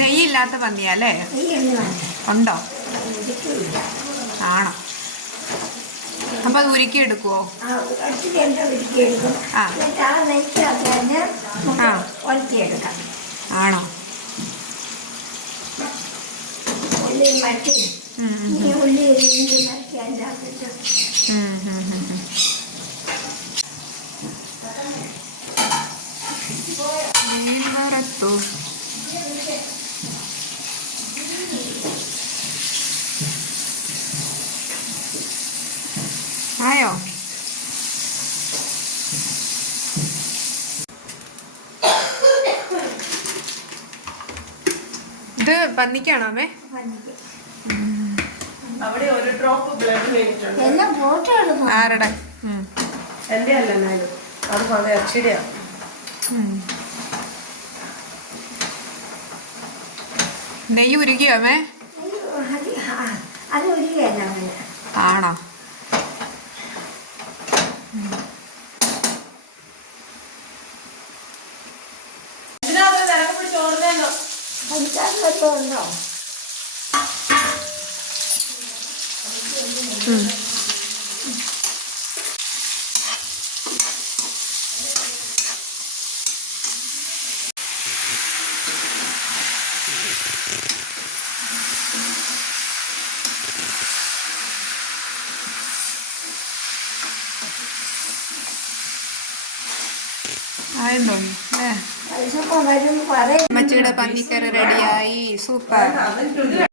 നെയ്യില്ലാത്ത പന്നിയല്ലേ? നെയ്യൊന്നും വേണ്ട. ഉണ്ടോ? ഒരിക്കലില്ല. ആണോ? അപ്പൊ അത് ഉരുക്കി എടുക്കുവോ? അടുത്തിട്ട് എന്താ ഉരുക്കി എടുക്കും. ആ എന്നിട്ട് ആ നെയ്ക്കകത്ത് തന്നെ നമുക്ക് ഒലത്തിയെടുക്കാം. ആണോ? ഉള്ളി മറ്റി ഈ ഉള്ളി ഇഞ്ചി മറ്റി അതിൻ്റെ അകത്തിട്ട് മീൻ വറുത്തു. ആയോ? ഇത് പന്നിക്കാണോ അമ്മേ? പന്നിക്ക് അവിടെ ഒരു ഡ്രോപ്പ് ബ്ലഡ് കഴിഞ്ഞിട്ടുണ്ട്. എല്ലാം ഫോട്ടോ എടുക്കും. ആരുടെ? എൻ്റെ അല്ല എന്നാലും അത് വളരെ അക്ഷിയുടെയാണ്. നെയ്യ് ഉരുക്കിയോ അമ്മേ? അത് ഉരുകയല്ല. ആണോ? പഞ്ചായത്ത് വല്ലതും ഉണ്ടോ? ആയിട്ടോ? പൈസ വരും പറയും. അമ്മച്ചിയുടെ പന്നിക്കറി റെഡിയായി. സൂപ്പർ.